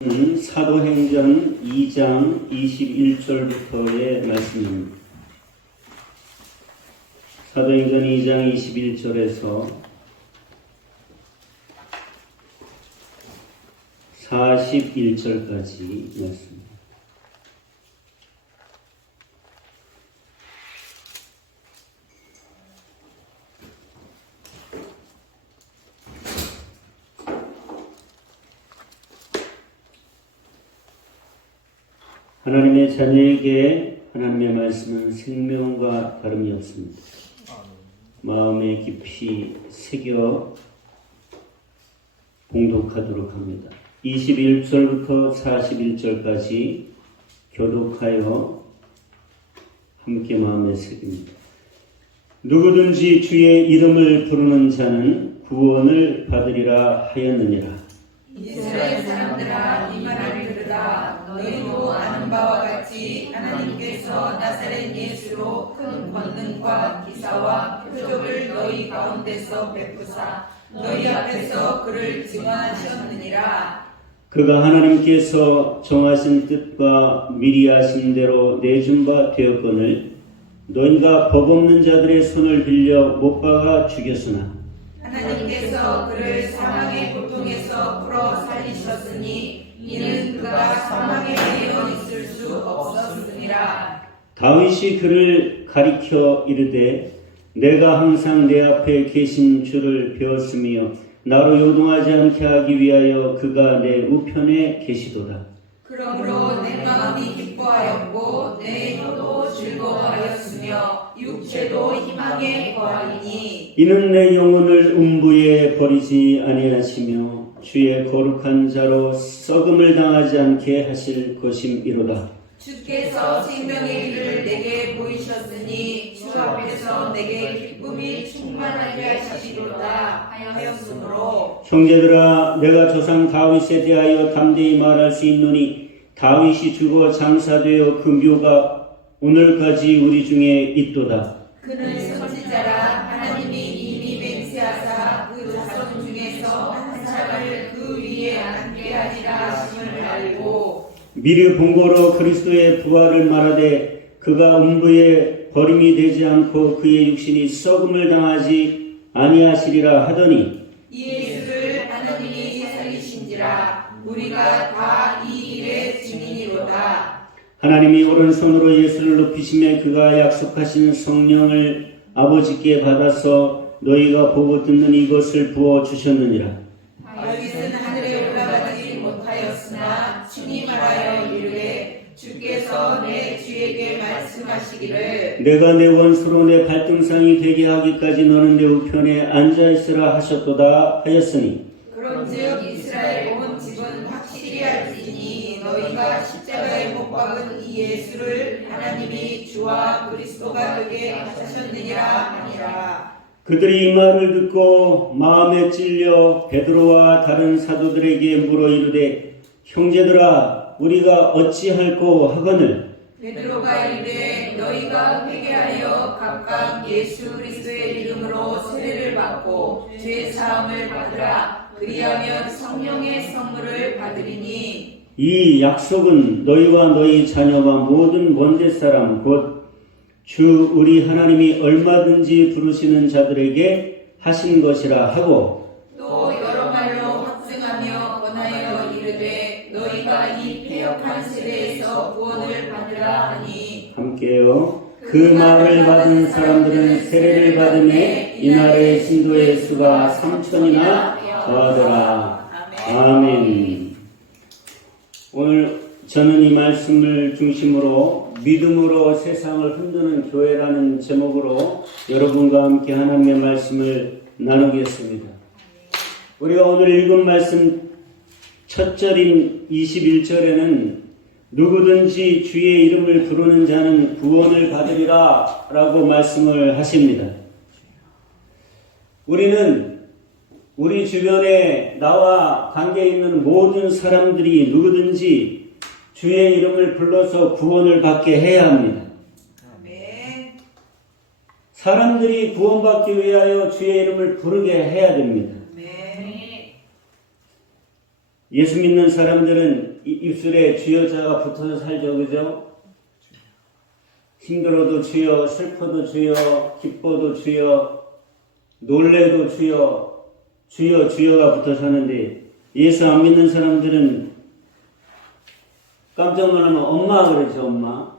사도행전 2장 21절부터의 말씀입니다. 사도행전 2장 21절에서 41절까지 말씀입니다. 하나님의 자녀에게 하나님의 말씀은 생명과 다름이 없습니다. 마음에 깊이 새겨 봉독하도록 합니다. 21절부터 41절까지 교독하여 함께 마음에 새깁니다. 누구든지 주의 이름을 부르는 자는 구원을 받으리라 하였느니라. 이스라엘 사람들아, 이 말을 들으라. 너희도 아는 바와 같이 하나님께서 나사렛 예수로 큰 권능과 기사와 표적을 너희 가운데서 베푸사 너희 앞에서 그를 증언하셨느니라. 그가 하나님께서 정하신 뜻과 미리 하신 대로 내준 바 되었거늘 너희가 법 없는 자들의 손을 빌려 못 박아 죽였으나 하나님께서 그를 사망의 고통에서 풀어 살리셨으니 이는 그가 사망에 매여 있을 수 없었느니라. 다윗이 그를 가리켜 이르되 내가 항상 내 앞에 계신 주를 배웠으며 나로 요동하지 않게 하기 위하여 그가 내 우편에 계시도다. 그러므로 내 마음이 기뻐하였고 내 혀도 즐거워하였으며 육체도 희망에 거하리니 이는 내 영혼을 음부에 버리지 아니하시며 주의 거룩한 자로 썩음을 당하지 않게 하실 것임이로다. 주께서 생명의 길을 내게 보이셨으니 주 앞에서 내게 기쁨이 충만하게 하시리로다 하였으므로 형제들아, 내가 조상 다윗에 대하여 담대히 말할 수 있노니 다윗이 죽어 장사되어 그 묘가 오늘까지 우리 중에 있도다. 그는 선지자라. 하나님이 이미 맹세하사 그 자손 중에서 한 사람을 그 위에 앉게 하리라 하심을 알고 미리 본고로 그리스도의 부활을 말하되 그가 음부에 버림이 되지 않고 그의 육신이 썩음을 당하지 아니하시리라 하더니 이 예수를 하나님이 살리신지라. 우리가 다 이 일의 증인이로다. 하나님이 오른손으로 예수를 높이시며 그가 약속하신 성령을 아버지께 받아서 너희가 보고 듣는 이것을 부어 주셨느니라. 다윗은 하늘에 올라가지 못하였으나 친히 말하여 이르되 주께서 내 주에게 말씀하시기를 내가 내 원수로 내 발등상이 되게 하기까지 너는 내 우편에 앉아있으라 하셨도다 하였으니 그런즉 이스라엘 온 집은 확실히 알지니 너희가 십자가에 못 박은 이 예수를 하나님이 주와 그리스도가 되게 하셨느니라 하니라. 그들이 이 말을 듣고 마음에 찔려 베드로와 다른 사도들에게 물어 이르되 형제들아 우리가 어찌할꼬 하거늘 베드로가 이르되 너희가 회개하여 각각 예수 그리스도의 이름으로 세례를 받고 죄 사함을 받으라. 그리하면 성령의 선물을 받으리니 이 약속은 너희와 너희 자녀와 모든 먼데 사람 곧 주 우리 하나님이 얼마든지 부르시는 자들에게 하신 것이라 하고 또 여러 말로 확증하며 권하여 이르되 너희가 이 패역한 세대에서 구원을 받으라 하니 함께요. 그 말을 받은 사람들은 세례를 받음에 이날의 신도의 수가 3,000이나 더하더라. 아멘. 오늘 저는 이 말씀을 중심으로 믿음으로 세상을 흔드는 교회라는 제목으로 여러분과 함께 하나님의 말씀을 나누겠습니다. 우리가 오늘 읽은 말씀 첫 절인 21절에는 누구든지 주의 이름을 부르는 자는 구원을 받으리라 라고 말씀을 하십니다. 우리는 우리 주변에 나와 관계 있는 모든 사람들이 누구든지 주의 이름을 불러서 구원을 받게 해야 합니다. 아멘. 사람들이 구원받기 위하여 주의 이름을 부르게 해야 됩니다. 아멘. 예수 믿는 사람들은 입술에 주여자가 붙어서 살죠, 그죠? 힘들어도 주여, 슬퍼도 주여, 기뻐도 주여, 놀래도 주여, 주여, 주여가 붙어 사는데, 예수 안 믿는 사람들은 깜짝 놀라면 엄마 그러죠, 엄마.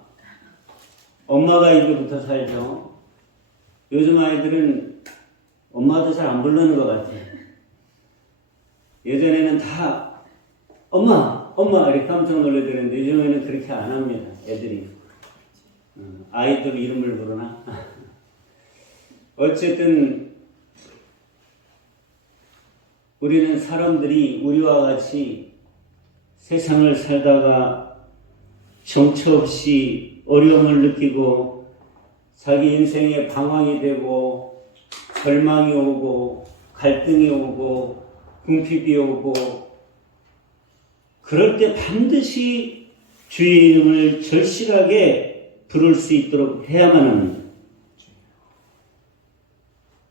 엄마가 입에 붙어 살죠. 요즘 아이들은 엄마도 잘 안 부르는 것 같아요. 예전에는 다 엄마, 엄마 이렇게 깜짝 놀래드렸는데 요즘에는 그렇게 안 합니다, 애들이. 아이들 이름을 부르나? 어쨌든 우리는 사람들이 우리와 같이 세상을 살다가 정처 없이 어려움을 느끼고 자기 인생에 방황이 되고 절망이 오고 갈등이 오고 궁핍이 오고 그럴 때 반드시 주의 이름을 절실하게 부를 수 있도록 해야만 합니다.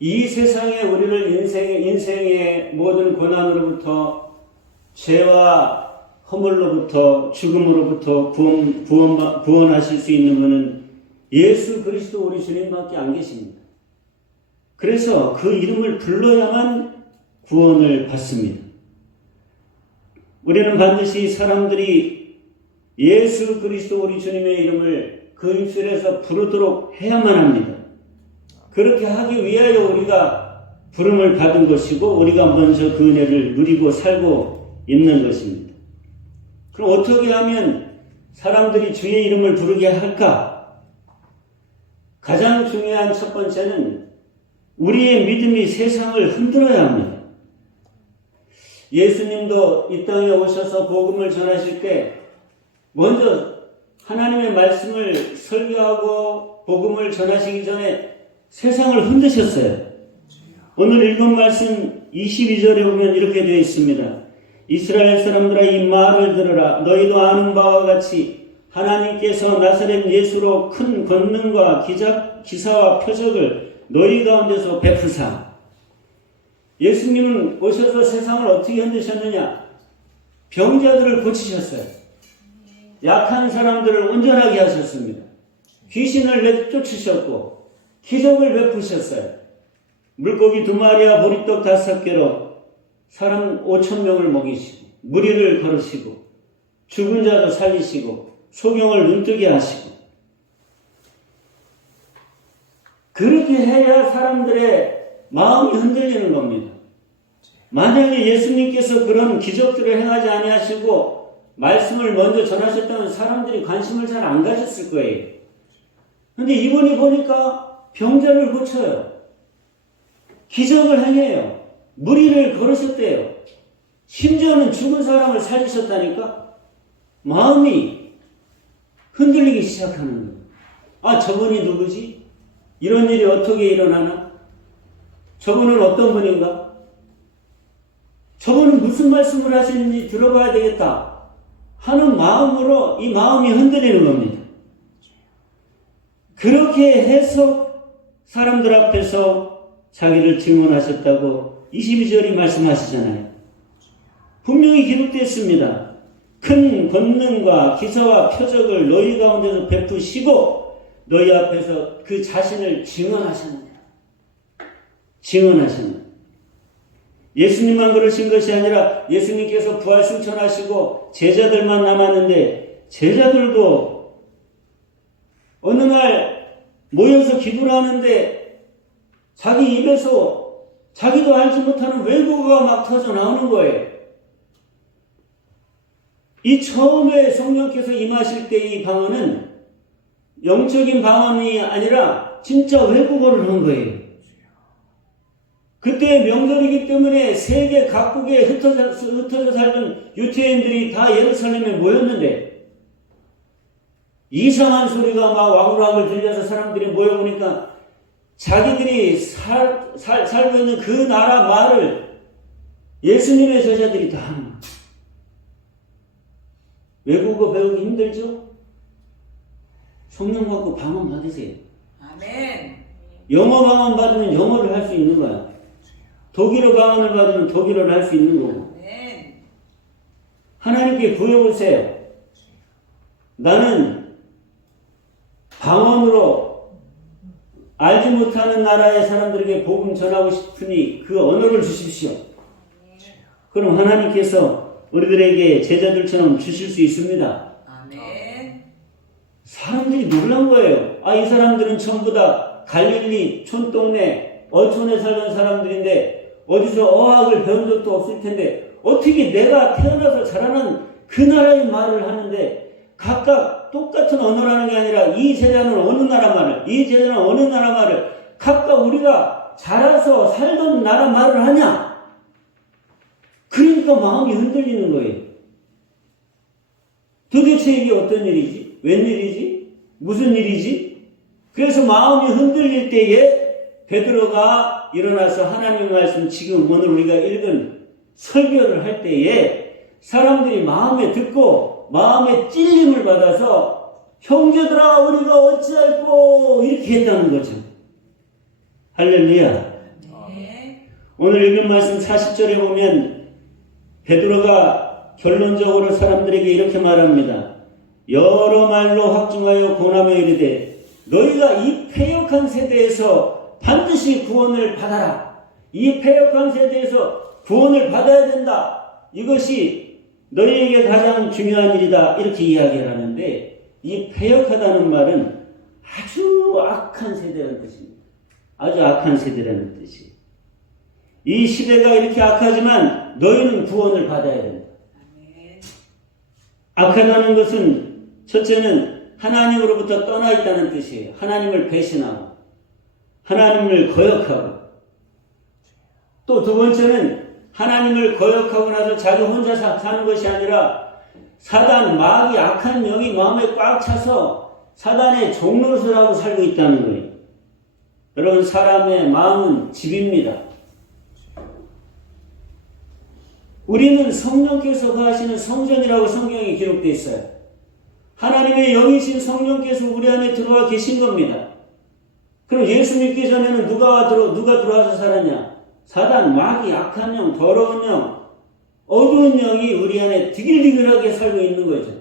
이 세상에 우리를 인생의 모든 고난으로부터 죄와 허물로부터 죽음으로부터 구원하실 수 있는 분은 예수 그리스도 우리 주님밖에 안 계십니다. 그래서 그 이름을 불러야만 구원을 받습니다. 우리는 반드시 사람들이 예수 그리스도 우리 주님의 이름을 그 입술에서 부르도록 해야만 합니다. 그렇게 하기 위하여 우리가 부름을 받은 것이고 우리가 먼저 그 은혜를 누리고 살고 있는 것입니다. 그럼 어떻게 하면 사람들이 주의 이름을 부르게 할까? 가장 중요한 첫 번째는 우리의 믿음이 세상을 흔들어야 합니다. 예수님도 이 땅에 오셔서 복음을 전하실 때 먼저 하나님의 말씀을 설교하고 복음을 전하시기 전에 세상을 흔드셨어요. 오늘 읽은 말씀 22절에 보면 이렇게 되어 있습니다. 이스라엘 사람들아 이 말을 들으라. 너희도 아는 바와 같이 하나님께서 나사렛 예수로 큰 권능과 기사와 표적을 너희 가운데서 베푸사. 예수님은 오셔서 세상을 어떻게 흔드셨느냐? 병자들을 고치셨어요. 약한 사람들을 온전하게 하셨습니다. 귀신을 내쫓으셨고 기적을 베푸셨어요. 물고기 2마리와 보리떡 5개로 사람 5,000명을 먹이시고 무리를 걸으시고 죽은 자도 살리시고 소경을 눈뜨게 하시고 그렇게 해야 사람들의 마음이 흔들리는 겁니다. 만약에 예수님께서 그런 기적들을 행하지 아니하시고 말씀을 먼저 전하셨다면 사람들이 관심을 잘 안 가졌을 거예요. 그런데 이분이 보니까 병자를 고쳐요. 기적을 행해요. 무리를 걸으셨대요. 심지어는 죽은 사람을 살리셨다니까? 마음이 흔들리기 시작하는 거예요. 아, 저분이 누구지? 이런 일이 어떻게 일어나나? 저분은 어떤 분인가? 저분은 무슨 말씀을 하시는지 들어봐야 되겠다 하는 마음으로 이 마음이 흔들리는 겁니다. 그렇게 해서 사람들 앞에서 자기를 증언하셨다고 22절이 말씀하시잖아요. 분명히 기록되어 있습니다. 큰 권능과 기사와 표적을 너희 가운데서 베푸시고 너희 앞에서 그 자신을 증언하셨느냐. 증언하셨느냐. 예수님만 그러신 것이 아니라 예수님께서 부활 승천하시고 제자들만 남았는데 제자들도 어느 날 모여서 기도를 하는데 자기 입에서 자기도 알지 못하는 외국어가 막 터져 나오는 거예요. 이 처음에 성령께서 임하실 때 이 방언은 영적인 방언이 아니라 진짜 외국어를 한 거예요. 그때 명절이기 때문에 세계 각국에 흩어져 살던 유태인들이 다 예루살렘에 모였는데 이상한 소리가 막 와글와글 들려서 사람들이 모여보니까 자기들이 살고 있는 그 나라 말을 예수님의 제자들이 다 하는 거예요. 외국어 배우기 힘들죠? 성령 받고 방언 받으세요. 아멘. 영어 방언 받으면 영어를 할 수 있는 거야. 독일어 방언을 받으면 독일어를 할 수 있는 거고. 아멘. 하나님께 구해보세요. 나는 방언으로 알지 못하는 나라의 사람들에게 복음 전하고 싶으니 그 언어를 주십시오. 그럼 하나님께서 우리들에게 제자들처럼 주실 수 있습니다. 아멘. 사람들이 놀란 거예요. 이 사람들은 전부 다 갈릴리 촌동네 어촌에 살던 사람들인데 어디서 어학을 배운 적도 없을 텐데 어떻게 내가 태어나서 자라는 그 나라의 말을 하는데 각각 똑같은 언어라는 게 아니라 이 제자는 어느 나라 말을, 이 제자는 어느 나라 말을 각각 우리가 자라서 살던 나라 말을 하냐? 그러니까 마음이 흔들리는 거예요. 도대체 이게 어떤 일이지? 웬일이지? 무슨 일이지? 그래서 마음이 흔들릴 때에 베드로가 일어나서 하나님의 말씀, 지금 오늘 우리가 읽은 설교를 할 때에 사람들이 마음에 듣고 마음에 찔림을 받아서 형제들아 우리가 어찌할꼬 이렇게 했다는 거죠. 할렐루야. 네. 오늘 읽은 말씀 40절에 보면 베드로가 결론적으로 사람들에게 이렇게 말합니다. 여러 말로 확증하여 권하며 이르되 너희가 이 패역한 세대에서 반드시 구원을 받아라. 이 패역한 세대에서 구원을 받아야 된다. 이것이 너희에게 가장 중요한 일이다. 이렇게 이야기를 하는데 이 패역하다는 말은 아주 악한 세대라는 뜻입니다. 아주 악한 세대라는 뜻이에요. 이 시대가 이렇게 악하지만 너희는 구원을 받아야 된다. 악하다는 것은 첫째는 하나님으로부터 떠나 있다는 뜻이에요. 하나님을 배신하고 하나님을 거역하고 또 두 번째는 하나님을 거역하고 나서 자기 혼자 사는 것이 아니라 사단, 마귀, 악한 영이 마음에 꽉 차서 사단의 종노릇을 하고 살고 있다는 거예요. 여러분, 사람의 마음은 집입니다. 우리는 성령께서 거하시는 성전이라고 성경에 기록되어 있어요. 하나님의 영이신 성령께서 우리 안에 들어와 계신 겁니다. 그럼 예수 믿기 전에는 누가 들어와서 살았냐? 사단, 마귀, 악한 영, 더러운 영, 어두운 영이 우리 안에 디글디글하게 살고 있는 거죠.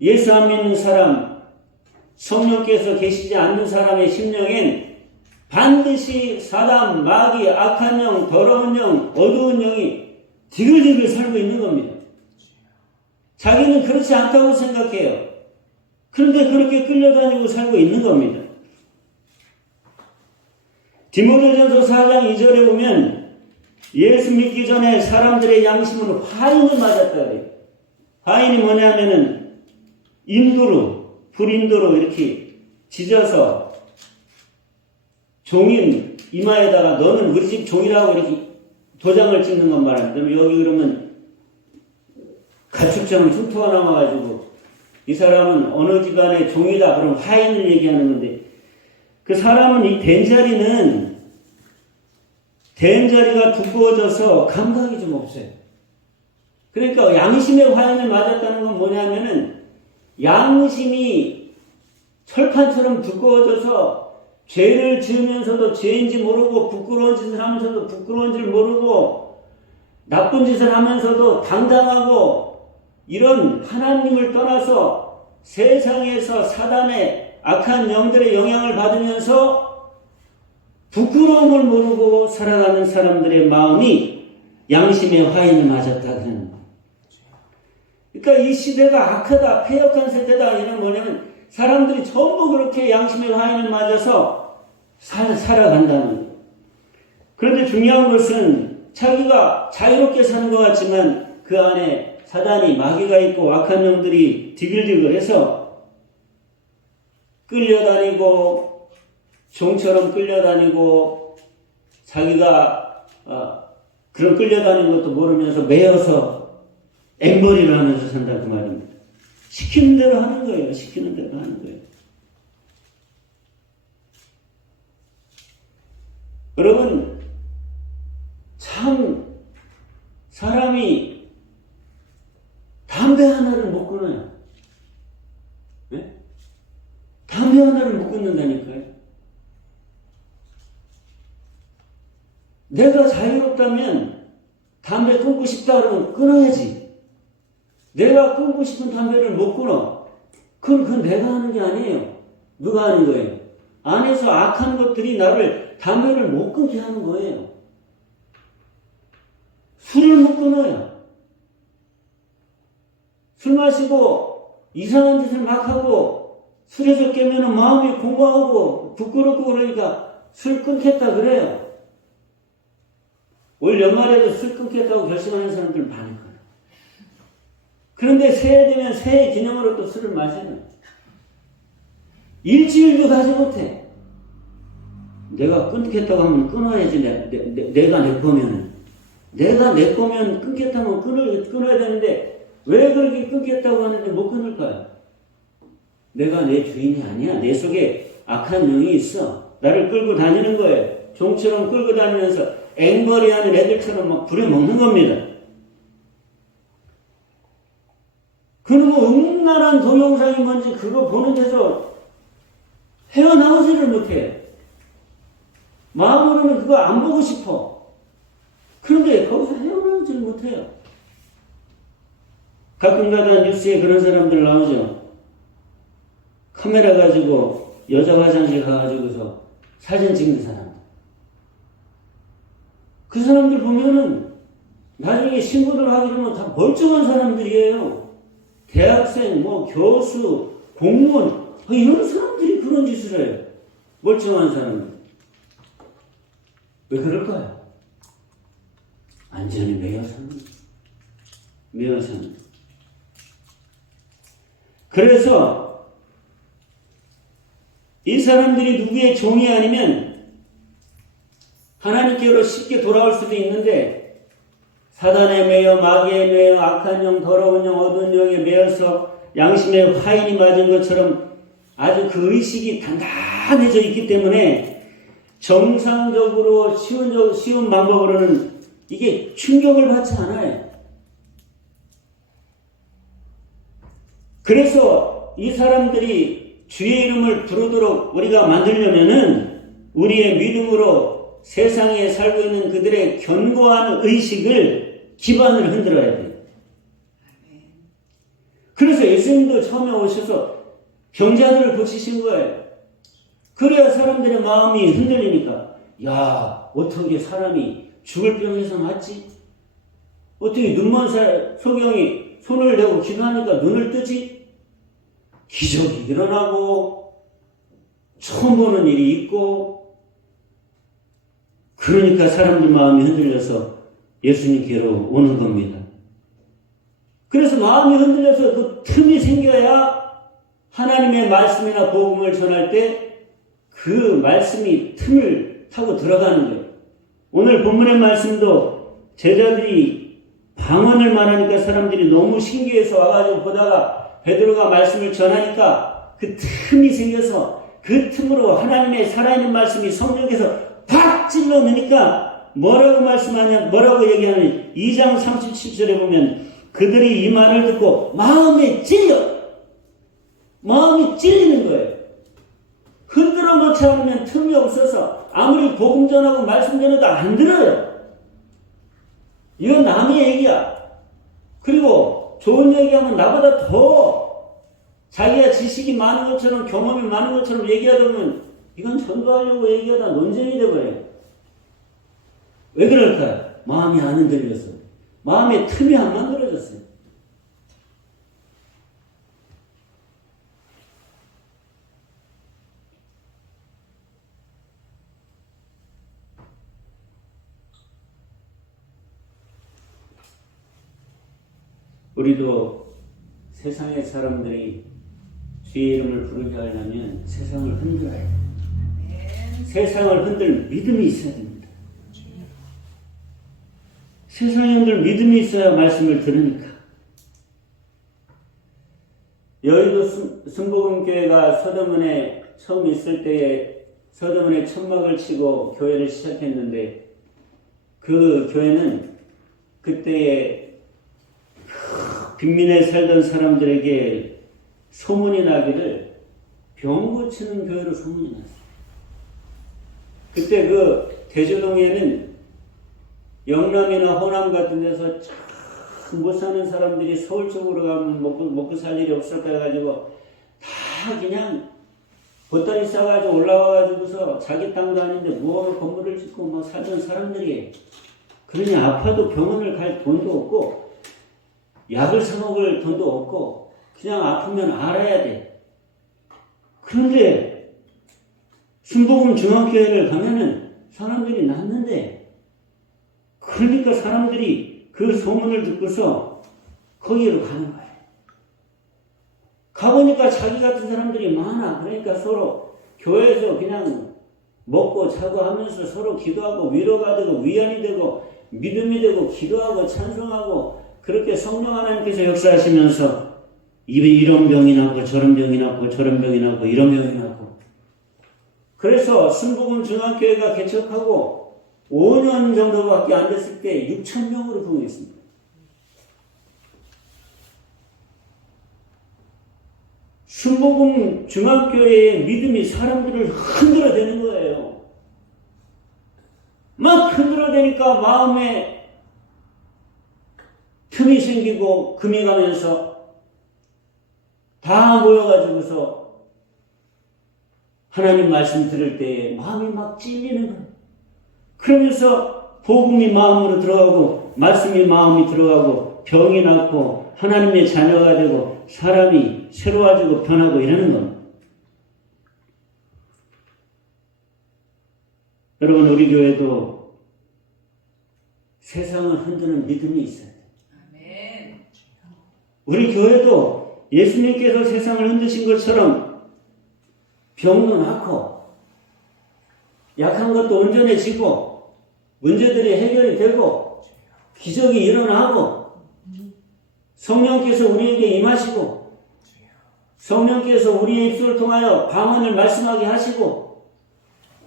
예수 안 믿는 사람, 성령께서 계시지 않는 사람의 심령엔 반드시 사단, 마귀, 악한 영, 더러운 영, 어두운 영이 디글디글 살고 있는 겁니다. 자기는 그렇지 않다고 생각해요. 그런데 그렇게 끌려다니고 살고 있는 겁니다. 디모데전서 4장 2절에 보면 예수 믿기 전에 사람들의 양심으로 화인을 맞았다 그래요. 화인이 뭐냐면은 불인도로 이렇게 찢어서 종인 이마에다가 너는 우리 집 종이라고 이렇게 도장을 찍는 건 말합니다. 여기 그러면 가축처럼 흉터가 남아가지고 이 사람은 어느 집안의 종이다. 그럼 화인을 얘기하는 건데 그 사람은 이 된 자리가 두꺼워져서 감각이 좀 없어요. 그러니까 양심의 화인을 맞았다는 건 뭐냐면은 양심이 철판처럼 두꺼워져서 죄를 지으면서도 죄인지 모르고 부끄러운 짓을 하면서도 부끄러운 줄 모르고 나쁜 짓을 하면서도 당당하고 이런 하나님을 떠나서 세상에서 사단의 악한 영들의 영향을 받으면서 부끄러움을 모르고 살아가는 사람들의 마음이 양심의 화인을 맞았다 그러는 거예요. 그러니까 이 시대가 악하다, 패역한 세대다 이런 뭐냐면 사람들이 전부 그렇게 양심의 화인을 맞아서 살아간다는 거예요. 그런데 중요한 것은 자기가 자유롭게 사는 것 같지만 그 안에 사단이 마귀가 있고 악한 영들이 디글디글해서 끌려다니고 종처럼 끌려다니고 자기가 그런 끌려다니는 것도 모르면서 매여서 앵벌이를 하면서 산다 그 말입니다. 시키는 대로 하는 거예요. 시키는 대로 하는 거예요. 여러분 참 사람이 담배 하나를 못 끊어요. 네? 담배 하나를 못 끊는다니까요. 내가 자유롭다면 담배 끊고 싶다 그러면 끊어야지. 내가 끊고 싶은 담배를 못 끊어. 그건 내가 하는 게 아니에요. 누가 하는 거예요? 안에서 악한 것들이 나를 담배를 못 끊게 하는 거예요. 술을 못 끊어요. 술 마시고 이상한 짓을 막 하고 술에서 깨면 마음이 공허하고 부끄럽고 그러니까 술 끊겠다 그래요. 올 연말에도 술 끊겠다고 결심하는 사람들 많거든요. 그런데 새해 되면 새해 기념으로 또 술을 마시는 일주일도 가지 못해. 내가 끊겠다고 하면 끊어야지. 내가 내 거면은. 내가 내 거면 끊겠다면 끊어야 되는데 왜 그렇게 끊겠다고 하는데 못 끊을까요? 내가 내 주인이 아니야. 내 속에 악한 영이 있어. 나를 끌고 다니는 거예요. 종처럼 끌고 다니면서 앵벌이하는 애들처럼 막 부려먹는 겁니다. 그리고 음란한 동영상이 뭔지 그거 보는 데서 헤어나오지를 못해. 마음으로는 그거 안 보고 싶어. 그런데 거기서 헤어나오지를 못해요. 가끔가다 뉴스에 그런 사람들 나오죠. 카메라 가지고 여자 화장실 가가지고서 사진 찍는 사람. 그 사람들 보면은 나중에 신고를 하게 되면 다 멀쩡한 사람들이에요. 대학생, 교수, 공무원, 이런 사람들이 그런 짓을 해요. 멀쩡한 사람들. 왜 그럴까요? 안전이 매여서는. 그래서 이 사람들이 누구의 종이 아니면 하나님께로 쉽게 돌아올 수도 있는데 사단에 매여 마귀에 매여 악한 영, 더러운 영, 어두운 영에 매여서 양심에 화인이 맞은 것처럼 아주 그 의식이 단단해져 있기 때문에 정상적으로 쉬운 방법으로는 이게 충격을 받지 않아요. 그래서 이 사람들이 주의 이름을 부르도록 우리가 만들려면은 우리의 믿음으로 세상에 살고 있는 그들의 견고한 의식을 기반을 흔들어야 돼요. 그래서 예수님도 처음에 오셔서 병자들을 고치신 거예요. 그래야 사람들의 마음이 흔들리니까 야, 어떻게 사람이 죽을 병에서 낫지? 어떻게 눈먼 소경이 손을 대고 기도하니까 눈을 뜨지? 기적이 일어나고 처음 보는 일이 있고 그러니까 사람들 마음이 흔들려서 예수님께로 오는 겁니다. 그래서 마음이 흔들려서 그 틈이 생겨야 하나님의 말씀이나 복음을 전할 때 그 말씀이 틈을 타고 들어가는 거예요. 오늘 본문의 말씀도 제자들이 방언을 말하니까 사람들이 너무 신기해서 와가지고 보다가 베드로가 말씀을 전하니까 그 틈이 생겨서 그 틈으로 하나님의 살아있는 말씀이 성령에서 팍 찔러 넣으니까 뭐라고 얘기하는 2장 37절에 보면 그들이 이 말을 듣고 마음이 찔리는 거예요. 흔들어 놓지 않으면 틈이 없어서 아무리 복음 전하고 말씀 전해도 안 들어요. 이건 남의 얘기야. 그리고 좋은 얘기하면 나보다 더 자기가 지식이 많은 것처럼 경험이 많은 것처럼 얘기하다 보면 이건 전도하려고 얘기하다 논쟁이 되버려요. 왜 그럴까요? 마음이 안 흔들려서. 마음의 틈이 안 만들어졌어요. 우리도 세상의 사람들이 주의 이름을 부르게 하려면 세상을 흔들어야 돼요. 세상을 흔들 믿음이 있어야 됩니다. 세상에 흔들 믿음이 있어야 말씀을 들으니까. 여의도 순복음교회가 서대문에 처음 있을 때에 서대문에 천막을 치고 교회를 시작했는데 그 교회는 그때에 빈민에 살던 사람들에게 소문이 나기를 병 고치는 교회로 소문이 났어요. 그때 그 대조동에는 영남이나 호남 같은 데서 못 사는 사람들이 서울 쪽으로 가면 먹고 살 일이 없을까 해가지고 다 그냥 보따리 싸가지고 올라와가지고서 자기 땅도 아닌데 뭐 건물을 짓고 막 살던 사람들이, 그러니 아파도 병원을 갈 돈도 없고 약을 사 먹을 돈도 없고 그냥 아프면 알아야 돼. 그런데 순복음 중앙교회를 가면은 사람들이 낫는데, 그러니까 사람들이 그 소문을 듣고서 거기로 가는 거예요. 가보니까 자기 같은 사람들이 많아. 그러니까 서로 교회에서 그냥 먹고 자고 하면서 서로 기도하고 위로가 되고 위안이 되고 믿음이 되고 기도하고 찬송하고, 그렇게 성령 하나님께서 역사하시면서 이런 병이 나고 저런 병이 나고 저런 병이 나고 이런 병이 나고. 그래서 순복음 중앙교회가 개척하고 5년 정도밖에 안 됐을 때 6,000명으로 부흥했습니다. 순복음 중앙교회의 믿음이 사람들을 흔들어대는 거예요. 막 흔들어대니까 마음에 틈이 생기고 금이 가면서 다 모여가지고서 하나님 말씀 들을 때에 마음이 막 찔리는 거예요. 그러면서 복음이 마음으로 들어가고 말씀이 마음이 들어가고 병이 낫고 하나님의 자녀가 되고 사람이 새로워지고 변하고 이러는 겁니다. 여러분, 우리 교회도 세상을 흔드는 믿음이 있어요. 아멘. 우리 교회도 예수님께서 세상을 흔드신 것처럼 병도 낫고 약한 것도 온전해지고 문제들이 해결이 되고 기적이 일어나고 성령께서 우리에게 임하시고 성령께서 우리의 입술을 통하여 방언을 말씀하게 하시고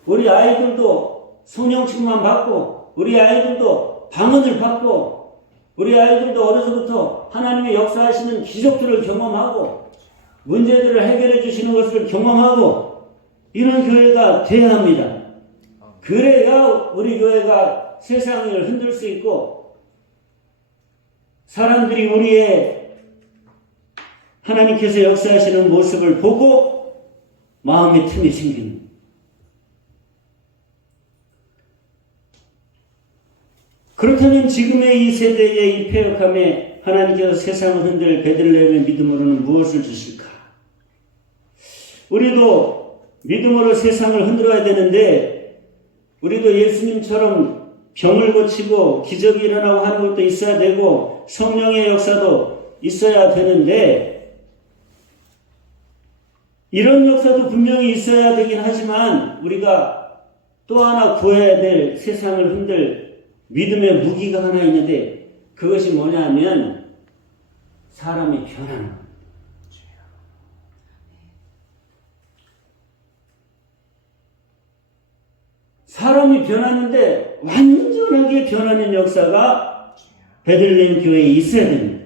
우리 아이들도 성령 충만 받고 우리 아이들도 방언을 받고 우리 아이들도 어려서부터 하나님의 역사하시는 기적들을 경험하고 문제들을 해결해 주시는 것을 경험하고 이런 교회가 돼야 합니다. 그래야 우리 교회가 세상을 흔들 수 있고 사람들이 우리의 하나님께서 역사하시는 모습을 보고 마음의 틈이 생깁니다. 그렇다면 지금의 이 세대의 이 패역함에 하나님께서 세상을 흔들 베들레헴의 믿음으로는 무엇을 주실까? 우리도 믿음으로 세상을 흔들어야 되는데 우리도 예수님처럼 병을 고치고 기적이 일어나고 하는 것도 있어야 되고 성령의 역사도 있어야 되는데 이런 역사도 분명히 있어야 되긴 하지만 우리가 또 하나 구해야 될 세상을 흔들 믿음의 무기가 하나 있는데 그것이 뭐냐면 사람이 변하는 것. 사람이 변하는데 완전하게 변하는 역사가 베들레헴 교회에 있어야 됩니다.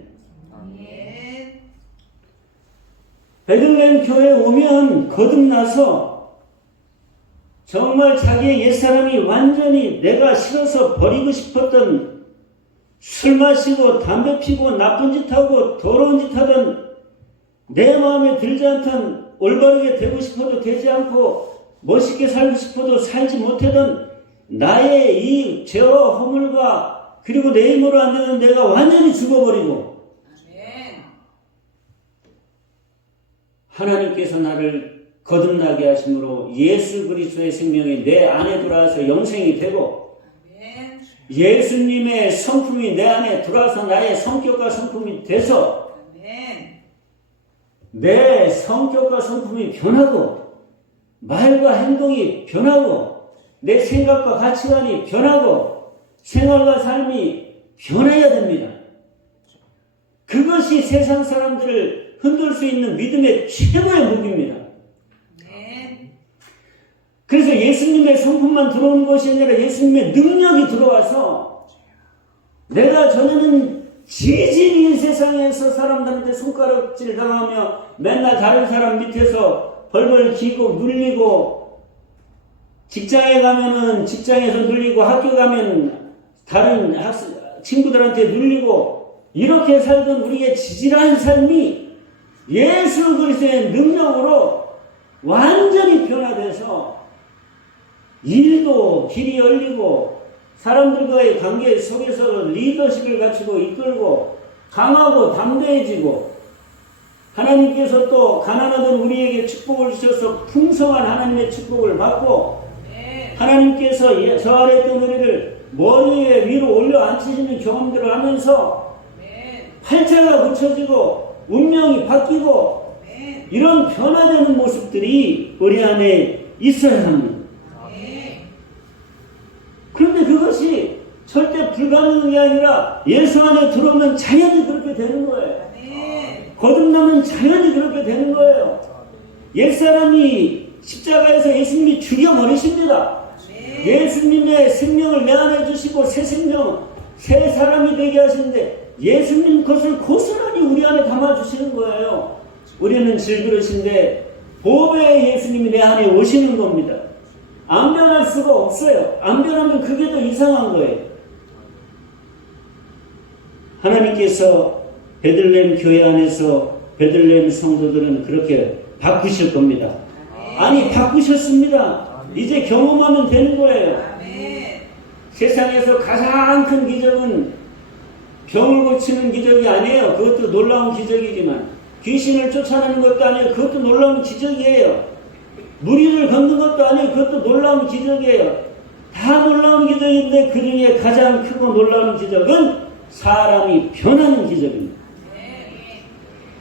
베들레헴 교회에 오면 거듭나서 정말 자기의 옛사람이 완전히 내가 싫어서 버리고 싶었던 술 마시고 담배 피고 나쁜 짓 하고 더러운 짓 하던 내 마음에 들지 않던 올바르게 되고 싶어도 되지 않고 멋있게 살고 싶어도 살지 못하던 나의 이 죄와 허물과 그리고 내 힘으로 안 되는 내가 완전히 죽어버리고 하나님께서 나를 거듭나게 하심으로 예수 그리스도의 생명이 내 안에 들어와서 영생이 되고 예수님의 성품이 내 안에 들어와서 나의 성격과 성품이 돼서 내 성격과 성품이 변하고 말과 행동이 변하고 내 생각과 가치관이 변하고 생활과 삶이 변해야 됩니다. 그것이 세상 사람들을 흔들 수 있는 믿음의 최고의 무기입니다. 그래서 예수님의 성품만 들어오는 것이 아니라 예수님의 능력이 들어와서 내가 전에는 지진인 세상에서 사람들한테 손가락질 당하며 맨날 다른 사람 밑에서 벌벌 기고 눌리고 직장에 가면은 직장에서 눌리고 학교 가면 다른 친구들한테 눌리고 이렇게 살던 우리의 지질한 삶이 예수 그리스도의 능력으로 완전히 변화돼서 일도 길이 열리고 사람들과의 관계 속에서 리더십을 갖추고 이끌고 강하고 담대해지고 하나님께서 또 가난하던 우리에게 축복을 주셔서 풍성한 하나님의 축복을 받고 하나님께서 저 아래 있던 우리를 머리 위로 올려 앉히시는 경험들을 하면서 팔자가 고쳐지고 운명이 바뀌고 이런 변화되는 모습들이 우리 안에 있어야 합니다. 그런데 그것이 절대 불가능한 게 아니라 예수 안에 들어오면 자연히 그렇게 되는 거예요. 거듭나면 자연히 그렇게 되는 거예요. 옛사람이 십자가에서 예수님이 죽여버리십니다. 예수님의 생명을 내 안에 주시고 새 생명, 새 사람이 되게 하시는데 예수님 것을 고스란히 우리 안에 담아주시는 거예요. 우리는 질그릇인데 보배의 예수님이 내 안에 오시는 겁니다. 안 변할 수가 없어요. 안 변하면 그게 더 이상한 거예요. 하나님께서 베들레헴 교회 안에서 베들레헴 성도들은 그렇게 바꾸실 겁니다. 아니 바꾸셨습니다. 이제 경험하면 되는 거예요. 세상에서 가장 큰 기적은 병을 고치는 기적이 아니에요. 그것도 놀라운 기적이지만 귀신을 쫓아내는 것도 아니에요. 그것도 놀라운 기적이에요. 무리를 걷는 것도 아니에요. 그것도 놀라운 기적이에요. 다 놀라운 기적인데 그 중에 가장 크고 놀라운 기적은 사람이 변하는 기적입니다.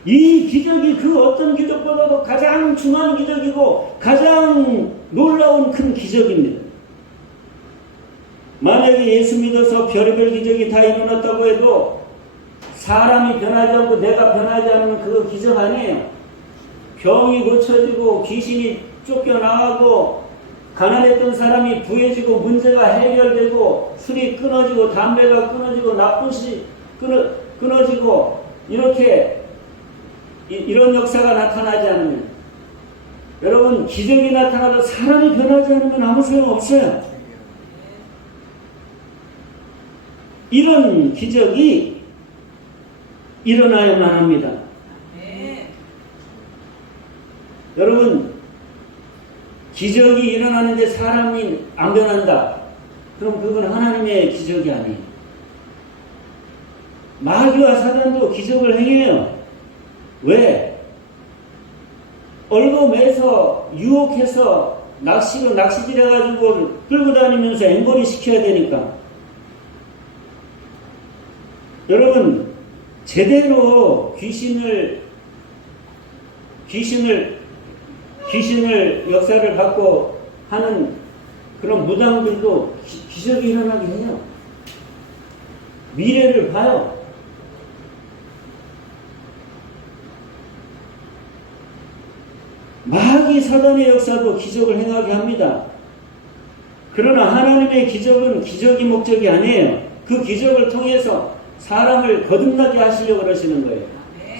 이 기적이 그 어떤 기적보다도 가장 중요한 기적이고 가장 놀라운 큰 기적입니다. 만약에 예수 믿어서 별의별 기적이 다 일어났다고 해도 사람이 변하지 않고 내가 변하지 않으면 그거 기적 아니에요. 병이 고쳐지고 귀신이 쫓겨나가고 가난했던 사람이 부해지고 문제가 해결되고 술이 끊어지고 담배가 끊어지고 나쁜 시 끊어지고 이렇게 이런 역사가 나타나지 않으면 여러분 기적이 나타나도 사람이 변하지 않으면 아무 소용없어요. 이런 기적이 일어나야만 합니다. 여러분 기적이 일어나는데 사람이 안 변한다. 그럼 그건 하나님의 기적이 아니에요. 마귀와 사단도 기적을 행해요. 왜? 얼고매서 유혹해서 낚시질 해가지고 끌고 다니면서 앵벌이 시켜야 되니까. 여러분 제대로 귀신을 역사를 갖고 하는 그런 무당들도 기적이 일어나게 해요. 미래를 봐요. 마귀 사단의 역사도 기적을 행하게 합니다. 그러나 하나님의 기적은 기적이 목적이 아니에요. 그 기적을 통해서 사람을 거듭나게 하시려고 그러시는 거예요.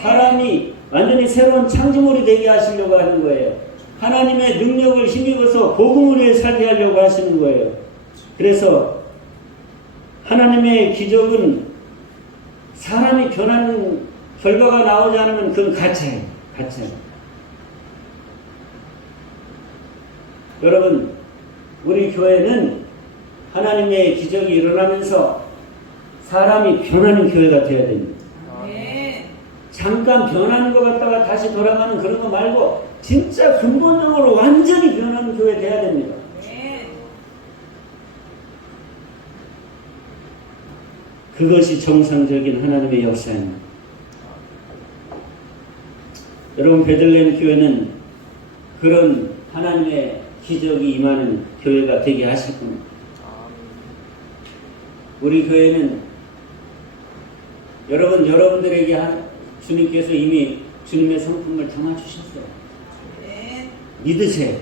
사람이 완전히 새로운 창조물이 되게 하시려고 하는 거예요. 하나님의 능력을 힘입어서 복음을 위해 살게 하려고 하시는 거예요. 그래서 하나님의 기적은 사람이 변하는 결과가 나오지 않으면 그건 가짜예요. 가짜예요. 여러분 우리 교회는 하나님의 기적이 일어나면서 사람이 변하는 교회가 되어야 됩니다. 잠깐 변하는 것 같다가 다시 돌아가는 그런 거 말고 진짜 근본적으로 완전히 변하는 교회 돼야 됩니다. 그것이 정상적인 하나님의 역사입니다. 여러분 베들레헴 교회는 그런 하나님의 기적이 임하는 교회가 되게 하실 겁니다. 우리 교회는 여러분들에게 주님께서 이미 주님의 성품을 담아주셨어요. 믿으세요.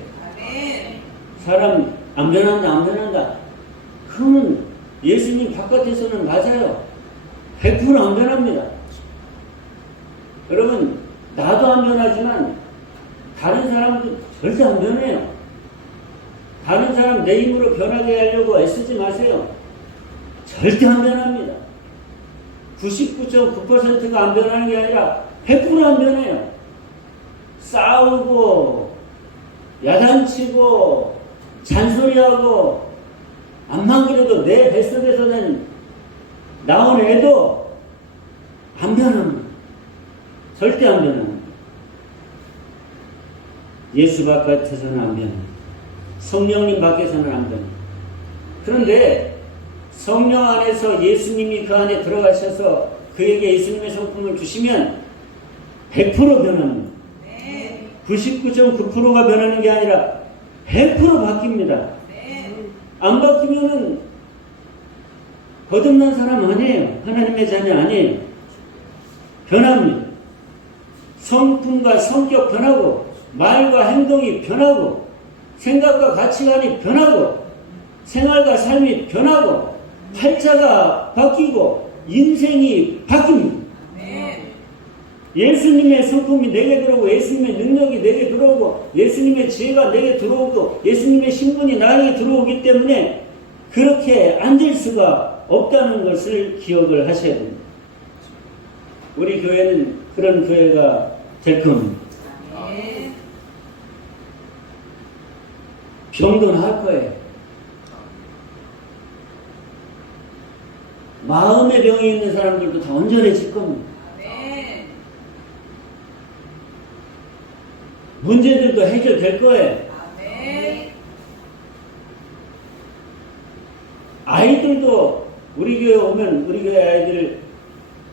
사람 안 변한다. 그러면 예수님 바깥에서는 맞아요. 100% 안 변합니다. 여러분 나도 안 변하지만 다른 사람도 절대 안 변해요. 다른 사람 내 힘으로 변하게 하려고 애쓰지 마세요. 절대 안 변합니다. 99.9%가 안 변하는 게 아니라 100%안 변해요. 싸우고 야단치고 잔소리하고 암만 그래도 내 뱃속에서는 나온 애도 안 변합니다. 절대 안 변합니다. 예수 바깥에서는 안 변합니다. 성령님 밖에서는 안 변합니다. 그런데 성령 안에서 예수님이 그 안에 들어가셔서 그에게 예수님의 성품을 주시면 100% 변합니다. 99.9%가 변하는 게 아니라 100% 바뀝니다. 안 바뀌면은 거듭난 사람 아니에요. 하나님의 자녀 아니에요. 변합니다. 성품과 성격 변하고 말과 행동이 변하고 생각과 가치관이 변하고 생활과 삶이 변하고 팔자가 바뀌고 인생이 바뀝니다. 예수님의 성품이 내게 들어오고 예수님의 능력이 내게 들어오고 예수님의 지혜가 내게 들어오고 예수님의 신분이 나에게 들어오기 때문에 그렇게 안 될 수가 없다는 것을 기억을 하셔야 됩니다. 우리 교회는 그런 교회가 될 겁니다. 병도 나을 거예요. 마음의 병이 있는 사람들도 다 온전해질 겁니다. 문제들도 해결될 거예요. 아이들도 우리 교회 오면 우리 교회 아이들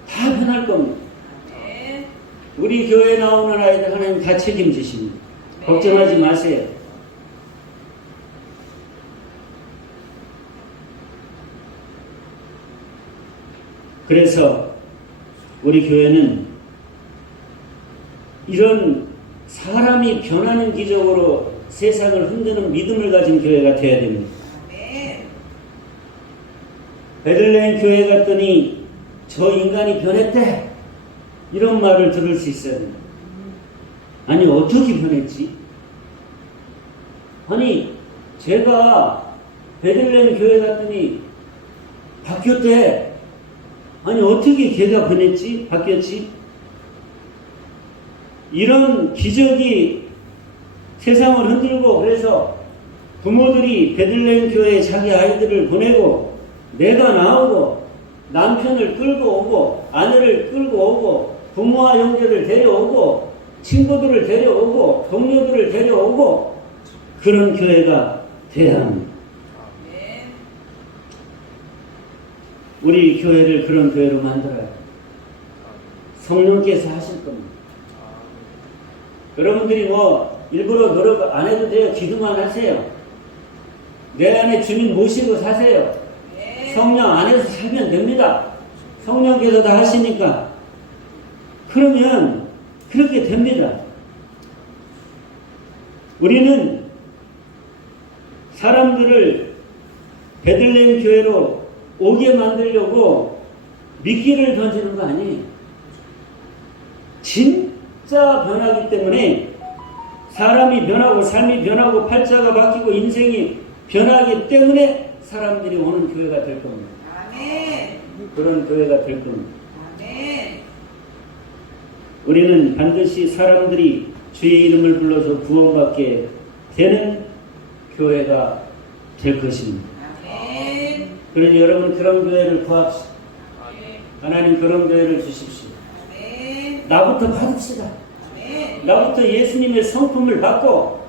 다 변할 겁니다. 우리 교회에 나오는 아이들 하나님 다 책임지십니다. 걱정하지 마세요. 그래서 우리 교회는 이런 사람이 변하는 기적으로 세상을 흔드는 믿음을 가진 교회가 되어야 됩니다. 베들레헴 교회 갔더니 저 인간이 변했대. 이런 말을 들을 수 있어요. 아니 어떻게 변했지? 아니 제가 베들레헴 교회 갔더니 바뀌었대. 아니 어떻게 걔가 변했지? 바뀌었지? 이런 기적이 세상을 흔들고 그래서 부모들이 베들레헴 교회에 자기 아이들을 보내고 내가 나오고 남편을 끌고 오고 아내를 끌고 오고 부모와 형제를 데려오고 친구들을 데려오고 동료들을 데려오고 그런 교회가 돼야 합니다. 우리 교회를 그런 교회로 만들어요. 성령께서 하실 겁니다. 여러분들이 뭐 일부러 노력 안 해도 돼요. 기도만 하세요. 내 안에 주님 모시고 사세요. 성령 안에서 살면 됩니다. 성령께서 다 하시니까. 그러면 그렇게 됩니다. 우리는 사람들을 베들레헴 교회로 오게 만들려고 미끼를 던지는 거 아니에요. 진짜 변하기 때문에 사람이 변하고 삶이 변하고 팔자가 바뀌고 인생이 변하기 때문에 사람들이 오는 교회가 될 겁니다. 아멘. 그런 교회가 될 겁니다. 아멘. 우리는 반드시 사람들이 주의 이름을 불러서 구원받게 되는 교회가 될 것입니다. 아멘. 그러니 여러분 그런 교회를 구합시다. 아멘. 하나님 그런 교회를 주십시오. 아멘. 나부터 받읍시다. 아멘. 나부터 예수님의 성품을 받고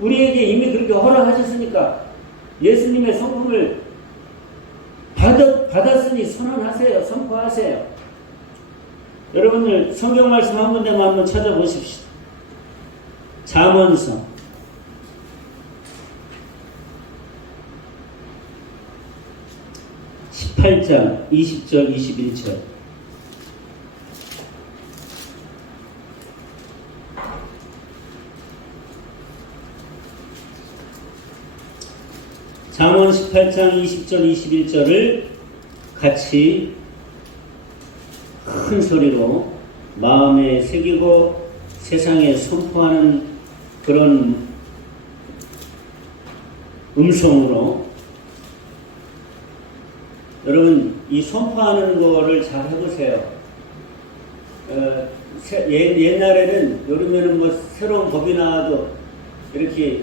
우리에게 이미 그렇게 허락하셨으니까 예수님의 성품을 받았으니 선언하세요. 선포하세요. 여러분들 성경 말씀 한 군데만 한번 찾아보십시오. 잠언서 18장 20절 21절 잠언 18장 20절 21절을 같이 큰 소리로 마음에 새기고 세상에 선포하는 그런 음성으로 여러분 이 선포하는 거를 잘 해보세요. 옛날에는 요즘에는 뭐 새로운 법이 나와도 이렇게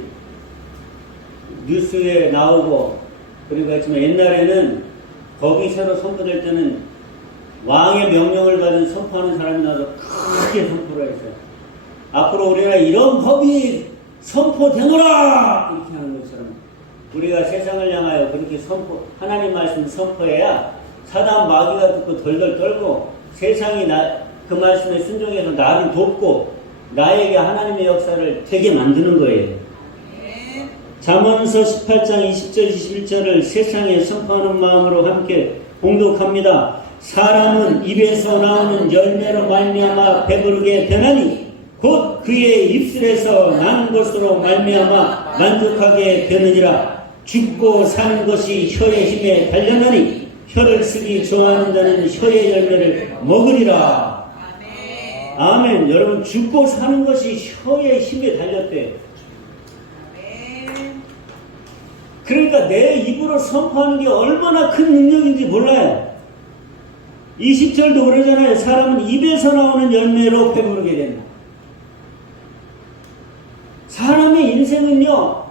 뉴스에 나오고 그리고 했지만 옛날에는 법이 새로 선포될 때는 왕의 명령을 받은 선포하는 사람이 나와서 크게 선포를 했어요. 앞으로 우리가 이런 법이 선포되노라! 이렇게 하는 것처럼 우리가 세상을 향하여 그렇게 하나님 말씀 선포해야 사단 마귀가 듣고 덜덜 떨고 세상이 그 말씀에 순종해서 나를 돕고 나에게 하나님의 역사를 되게 만드는 거예요. 잠언서 18장 20절 21절을 세상에 선포하는 마음으로 함께 봉독합니다. 사람은 입에서 나오는 열매로 말미암아 배부르게 되나니 곧 그의 입술에서 나는 것으로 말미암아 만족하게 되느니라. 죽고 사는 것이 혀의 힘에 달렸나니 혀를 쓰기 좋아하는 자는 혀의 열매를 먹으리라. 아멘. 여러분 죽고 사는 것이 혀의 힘에 달렸대요. 그러니까 내 입으로 선포하는 게 얼마나 큰 능력인지 몰라요. 20절도 그러잖아요. 사람은 입에서 나오는 열매로 배부르게 된다. 사람의 인생은요,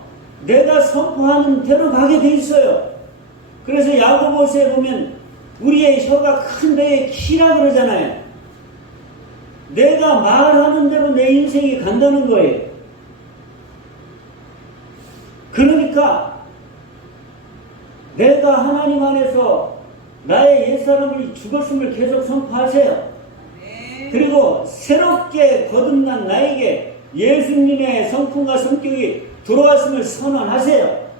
내가 선포하는 대로 가게 돼 있어요. 그래서 야고보서에 보면 우리의 혀가 큰 배의 키라 그러잖아요. 내가 말하는 대로 내 인생이 간다는 거예요. 그러니까 내가 하나님 안에서 나의 옛사람이 죽었음을 계속 선포하세요. 그리고 새롭게 거듭난 나에게 예수님의 성품과 성격이 들어왔음을 선언하세요.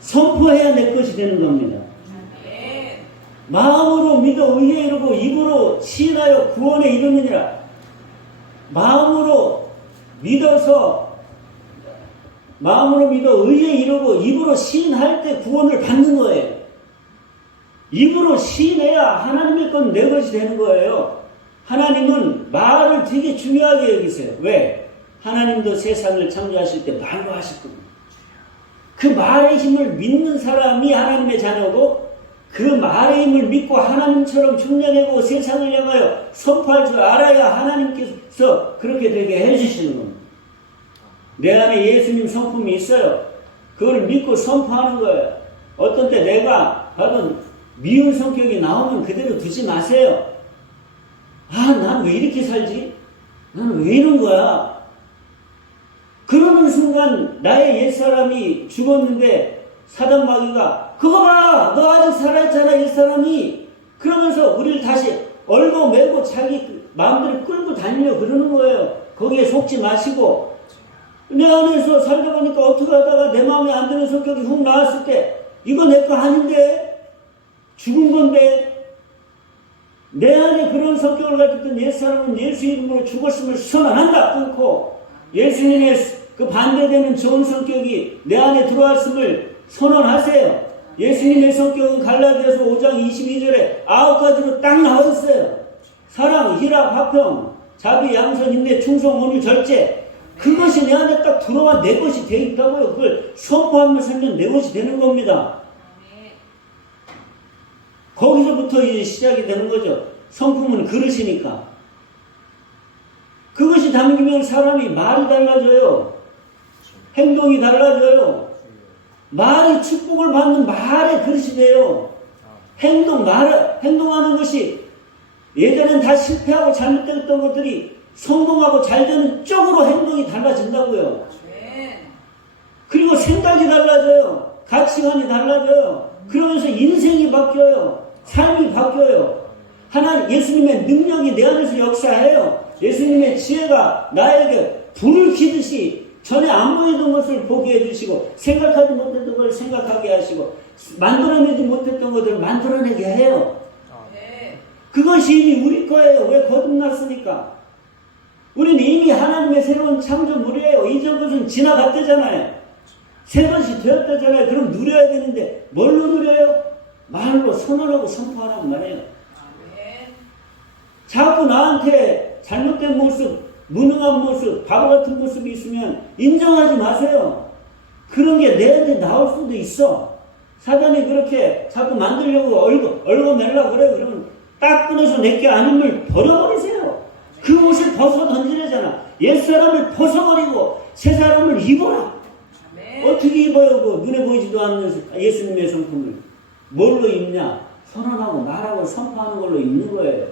선포해야 내 것이 되는 겁니다. 마음으로 믿어 의에 이르고 입으로 시인하여 구원에 이르느니라. 마음으로 믿어 의에 이르고 입으로 시인할 때 구원을 받는 거예요. 입으로 시인해야 하나님의 건 내 것이 되는 거예요. 하나님은 말을 되게 중요하게 여기세요. 왜? 하나님도 세상을 창조하실 때 말로 하실 겁니다. 그 말의 힘을 믿는 사람이 하나님의 자녀고 그 말의 힘을 믿고 하나님처럼 흉내내고 세상을 향하여 선포할 줄 알아야 하나님께서 그렇게 되게 해주시는 겁니다. 내 안에 예수님 성품이 있어요. 그걸 믿고 선포하는 거예요. 어떤 때 내가 받은 미운 성격이 나오면 그대로 두지 마세요. 난 왜 이렇게 살지? 나는 왜 이런 거야? 그러는 순간 나의 옛사람이 죽었는데 사단 마귀가 그거 봐! 너 아직 살아있잖아 옛사람이! 그러면서 우리를 다시 얽어매고 자기 마음대로 끌고 다니려 그러는 거예요. 거기에 속지 마시고 내 안에서 살다 보니까 어떻게 하다가 내 마음에 안 드는 성격이 훅 나왔을 때 이거 내 거 아닌데? 죽은 건데? 내 안에 그런 성격을 가졌던 옛사람은 예수 이름으로 죽었음을 선언한다. 끊고 예수님의 그 반대되는 좋은 성격이 내 안에 들어왔음을 선언하세요. 예수님의 성격은 갈라디아서 5장 22절에 9가지로 딱 나와 있어요. 사랑, 희락, 화평, 자비, 양선, 인내, 충성, 온유, 절제. 그것이 내 안에 딱 들어와 내 것이 되어 있다고요. 그걸 선포하며 살면 내 것이 되는 겁니다. 거기서부터 이제 시작이 되는 거죠. 성품은 그릇이니까. 그것이 담기면 사람이 말이 달라져요. 행동이 달라져요. 말이 축복을 받는 말의 그릇이 돼요. 행동하는 것이 예전엔 다 실패하고 잘못됐던 것들이 성공하고 잘 되는 쪽으로 행동이 달라진다고요. 그리고 생각이 달라져요. 가치관이 달라져요. 그러면서 인생이 바뀌어요. 삶이 바뀌어요. 예수님의 능력이 내 안에서 역사해요. 예수님의 지혜가 나에게 불을 켜듯이 전에 안 보이던 것을 보게 해주시고 생각하지 못했던 것을 생각하게 하시고 만들어내지 못했던 것을 만들어내게 해요. 그것이 이미 우리 거예요. 왜 거듭났으니까. 우리는 이미 하나님의 새로운 창조물이에요. 이전 것은 지나갔대잖아요. 새 것이 되었다잖아요. 그럼 누려야 되는데 뭘로 누려요? 말로 선언하고 선포하라고 말해요. 자꾸 나한테 잘못된 모습, 무능한 모습, 바보 같은 모습이 있으면 인정하지 마세요. 그런 게 내한테 나올 수도 있어. 사단이 그렇게 자꾸 만들려고 얽어매려고 그래. 그러면 딱 끊어서 내게 아님을 버려버리세요. 그 옷을 벗어 던지려잖아. 옛사람을 벗어버리고 새 사람을 입어라. 어떻게 입어요? 그 눈에 보이지도 않는 예수님의 성품을. 뭘로 입냐? 선언하고 말하고 선포하는 걸로 입는 거예요.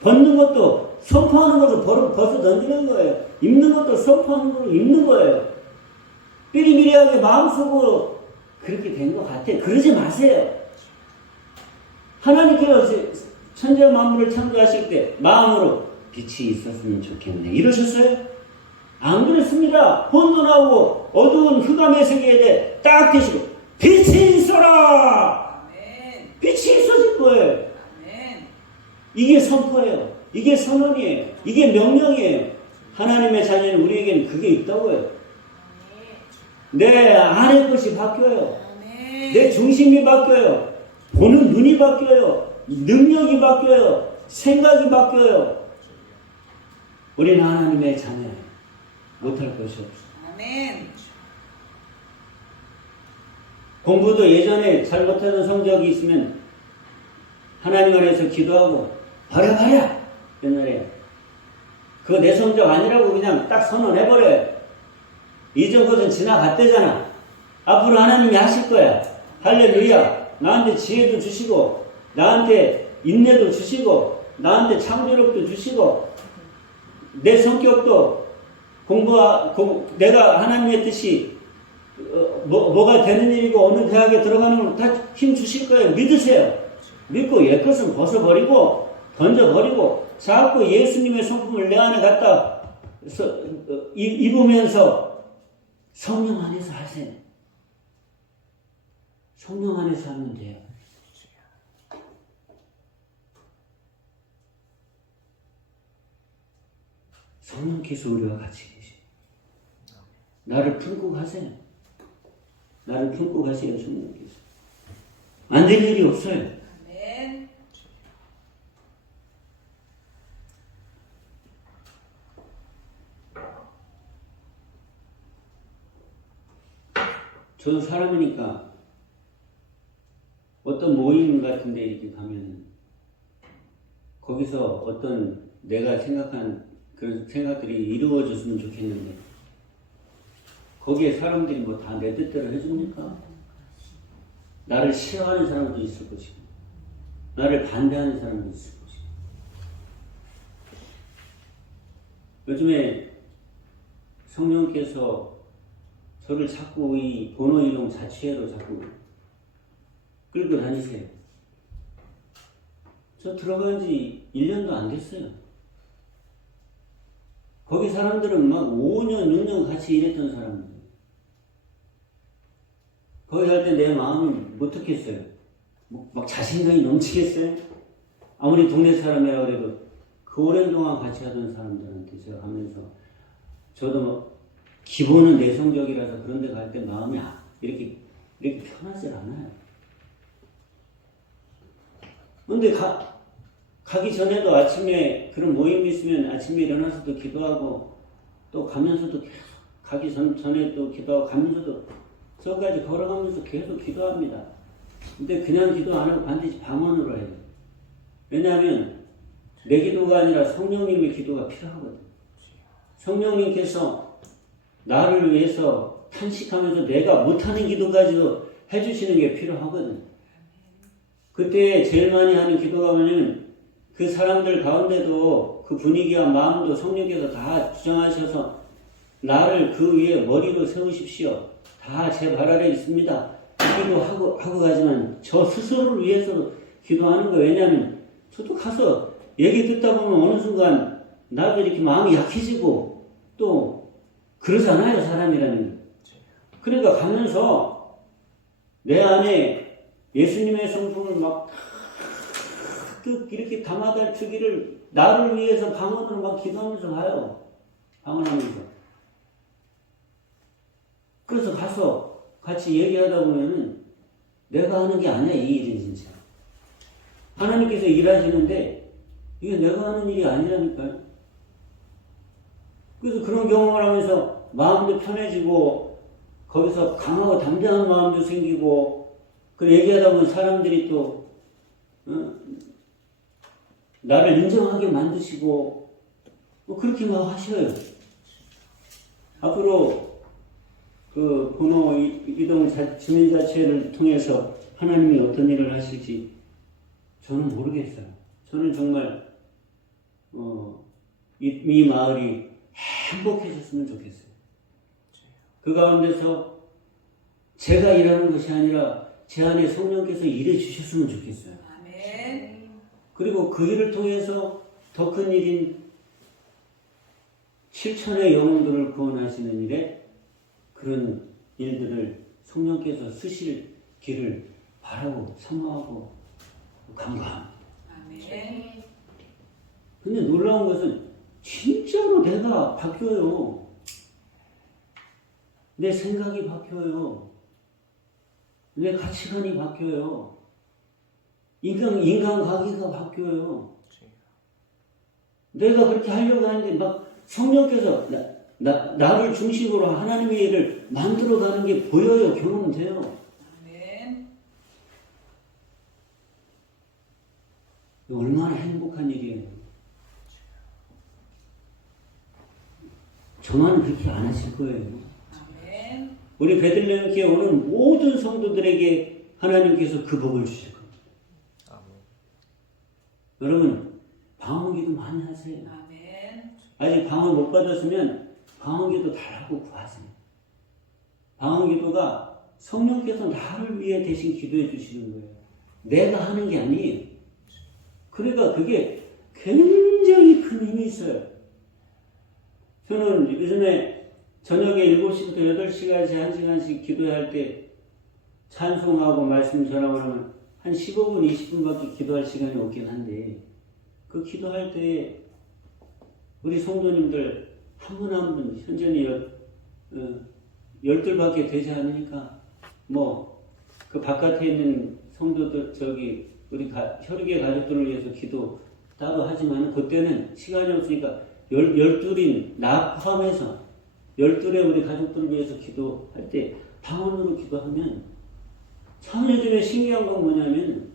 벗는 것도 선포하는 걸로 벗어 던지는 거예요. 입는 것도 선포하는 걸로 입는 거예요. 삐리미리하게 마음속으로 그렇게 된 것 같아. 그러지 마세요. 하나님께서 천지와 만물을 창조하실 때 마음으로 빛이 있었으면 좋겠네 이러셨어요? 안 그랬습니다. 혼돈하고 어두운 흑암의 세계에 딱 계시고 빛이 있어라. 아멘. 빛이 있어질 거예요. 아멘. 이게 선포예요. 이게 선언이에요. 이게 명령이에요. 하나님의 자녀는 우리에게는 그게 있다고요. 내 안의 것이 바뀌어요. 아멘. 내 중심이 바뀌어요. 보는 눈이 바뀌어요. 능력이 바뀌어요. 생각이 바뀌어요. 우리는 하나님의 자녀예요. 못할 것이 없어. 아멘. 공부도 예전에 잘 못하던 성적이 있으면 하나님 안에서 기도하고 버려 옛날에 그거 내 성적 아니라고 그냥 딱 선언해버려요. 이전 것은 지나갔대잖아. 앞으로 하나님이 하실 거야. 할렐루야. 나한테 지혜도 주시고 나한테 인내도 주시고 나한테 창조력도 주시고 내 성격도 내가 하나님의 뜻이 뭐가 되는 일이고 어느 대학에 들어가는 걸 다 힘 주실 거예요. 믿으세요. 믿고 옛것은 벗어버리고 던져버리고 자꾸 예수님의 성품을 내 안에 갖다 입으면서 성령 안에서 하세요. 성령 안에서 하면 돼요. 성령께서 우리와 같이 계세요. 나를 품고 가세요. 나를 품고 가세요, 성령께서. 안 될 일이 없어요. 아멘. 저도 사람이니까 어떤 모임 같은 데 이렇게 가면 거기서 어떤 내가 생각한 그런 생각들이 이루어졌으면 좋겠는데 거기에 사람들이 뭐 다 내 뜻대로 해줍니까? 나를 싫어하는 사람도 있을 것이고 나를 반대하는 사람도 있을 것이고 요즘에 성령께서 저를 자꾸 이 번호이동 자취회로 자꾸 끌고 다니세요. 저 들어간 지 1년도 안 됐어요. 거기 사람들은 막 5년, 6년 같이 일했던 사람들. 거기 갈 때 내 마음은 어떻겠어요? 막 자신감이 넘치겠어요? 아무리 동네 사람이라 그래도 그 오랜 동안 같이 하던 사람들한테 제가 가면서 저도 뭐 기본은 내성적이라서 그런 데 갈 때 마음이 이렇게 편하지 않아요. 근데 가기 전에도 아침에 그런 모임이 있으면 아침에 일어나서도 기도하고 또 가면서도 계속 가기 전에 또 기도하고 가면서도 저까지 걸어가면서 계속 기도합니다. 근데 그냥 기도 안 하고 반드시 방언으로 해요. 왜냐하면 내 기도가 아니라 성령님의 기도가 필요하거든. 성령님께서 나를 위해서 탄식하면서 내가 못하는 기도까지도 해주시는 게 필요하거든. 그때 제일 많이 하는 기도가 뭐냐면 그 사람들 가운데도 그 분위기와 마음도 성령께서 다 주장하셔서 나를 그 위에 머리로 세우십시오. 다 제 발 아래 있습니다. 기도하고 가지만 저 스스로를 위해서 기도하는 거예요. 왜냐하면 저도 가서 얘기 듣다 보면 어느 순간 나도 이렇게 마음이 약해지고 또 그러잖아요. 사람이라는 게. 그러니까 가면서 내 안에 예수님의 성품을 막 이렇게 담아달 주기를 나를 위해서 방언으로 막 기도하면서 가요. 방언하면서. 그래서 가서 같이 얘기하다 보면은 내가 하는 게 아니야, 이 일은 진짜. 하나님께서 일하시는데 이게 내가 하는 일이 아니라니까요. 그래서 그런 경험을 하면서 마음도 편해지고 거기서 강하고 담대한 마음도 생기고 그 얘기하다 보면 사람들이 또 나를 인정하게 만드시고 뭐 그렇게 막 하셔요. 앞으로 그 번호 이동 주민자치회를 통해서 하나님이 어떤 일을 하실지 저는 모르겠어요. 저는 정말 이 마을이 행복해졌으면 좋겠어요. 그 가운데서 제가 일하는 것이 아니라 제 안에 성령께서 일해 주셨으면 좋겠어요. 아멘. 그리고 그 일을 통해서 더 큰 일인 7천의 영혼들을 구원하시는 일에 그런 일들을 성령께서 쓰실 길을 바라고 사모하고 간구합니다. 아멘. 근데 놀라운 것은 진짜로 내가 바뀌어요. 내 생각이 바뀌어요. 내 가치관이 바뀌어요. 인간관계가 바뀌어요. 내가 그렇게 하려고 하는데 막 성령께서 나를 중심으로 하나님의 일을 만들어가는 게 보여요. 경험돼요. 아멘. 얼마나 행복한 일이에요. 저만 그렇게 안 하실 거예요. 아멘. 우리 베들레헴 교회 오는 모든 성도들에게 하나님께서 그 복을 주실 겁니다. 아멘. 여러분 방언기도 많이 하세요. 아멘. 아직 방언 못 받았으면 방언기도 달라고 구하세요. 방언기도가 성령께서 나를 위해 대신 기도해 주시는 거예요. 내가 하는 게 아니에요. 그러니까 그게 굉장히 큰 힘이 있어요. 저는 요즘에 저녁에 7시부터 8시까지 1시간씩 기도할 때 찬송하고 말씀 전하고 하면 한 15분, 20분밖에 기도할 시간이 없긴 한데 그 기도할 때 우리 성도님들 한 분 한 분 현재는 10들밖에 되지 않으니까 뭐 그 바깥에 있는 성도들 우리 혈육의 가족들을 위해서 기도 따로 하지만 그때는 시간이 없으니까 12인 나 포함해서 12의 우리 가족들을 위해서 기도할 때 방언으로 기도하면 참 요즘에 신기한 건 뭐냐면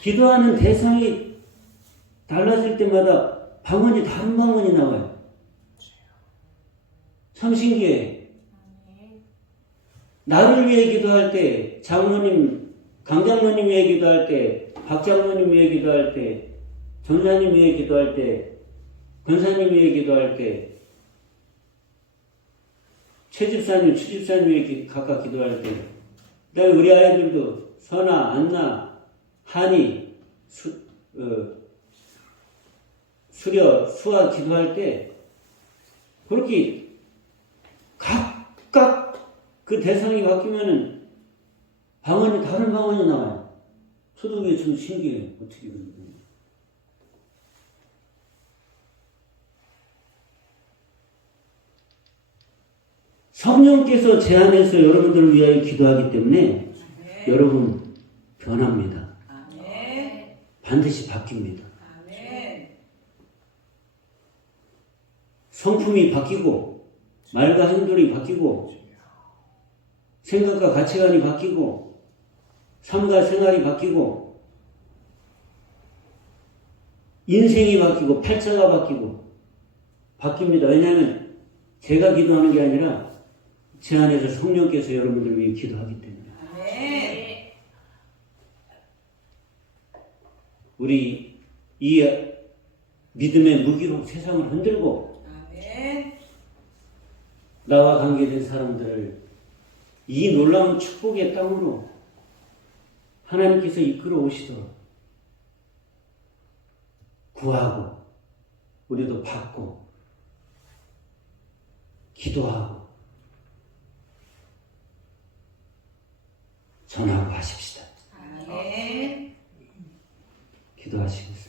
기도하는 대상이 달라질 때마다 방언이 다른 방언이 나와요. 참 신기해. 나를 위해 기도할 때 장로님, 강장로님 위해 기도할 때 박장로님 위해 기도할 때 전사님 위해 기도할 때, 권사님 위해 기도할 때, 최집사님, 추집사님 위해 각각 기도할 때, 그 다음에 우리 아이들도 선아, 안나, 한이, 수려, 수아 기도할 때, 그렇게 각각 그 대상이 바뀌면은 방언이, 다른 방언이 나와요. 저도 그게 좀 신기해요. 어떻게 그런 거예요. 성령께서 제 안에서 여러분들을 위하여 기도하기 때문에 아멘. 여러분 변합니다. 아멘. 반드시 바뀝니다. 아멘. 성품이 바뀌고 말과 행동이 바뀌고 생각과 가치관이 바뀌고 삶과 생활이 바뀌고 인생이 바뀌고 팔자가 바뀌고 바뀝니다. 왜냐하면 제가 기도하는 게 아니라 제 안에서 성령께서 여러분들을 위해 기도하기 때문에 아멘. 우리 이 믿음의 무기로 세상을 흔들고 아멘. 나와 관계된 사람들을 이 놀라운 축복의 땅으로 하나님께서 이끌어 오시도록 구하고 우리도 받고 기도하고 전하고 하십시다. 아멘. 기도하시겠습니다.